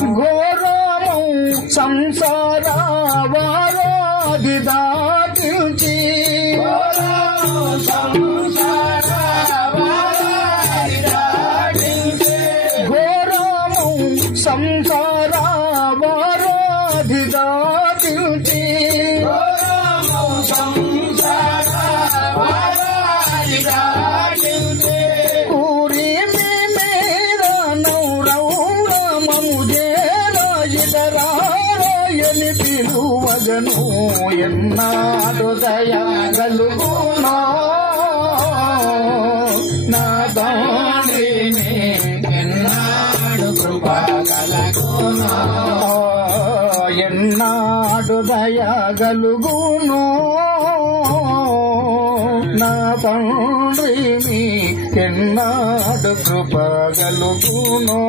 ఘోరము సంసార వారాది దాటించి ఘోరము సంసార వారాది దాటించి పిలువగను ఎన్నాడు దయగలుగునో నా తండ్రిని ఎన్నాడు కృపగలుగునో ఎన్నాడు దయగలుగునో నా తండ్రిని ఎన్నాడు కృపగలుగునో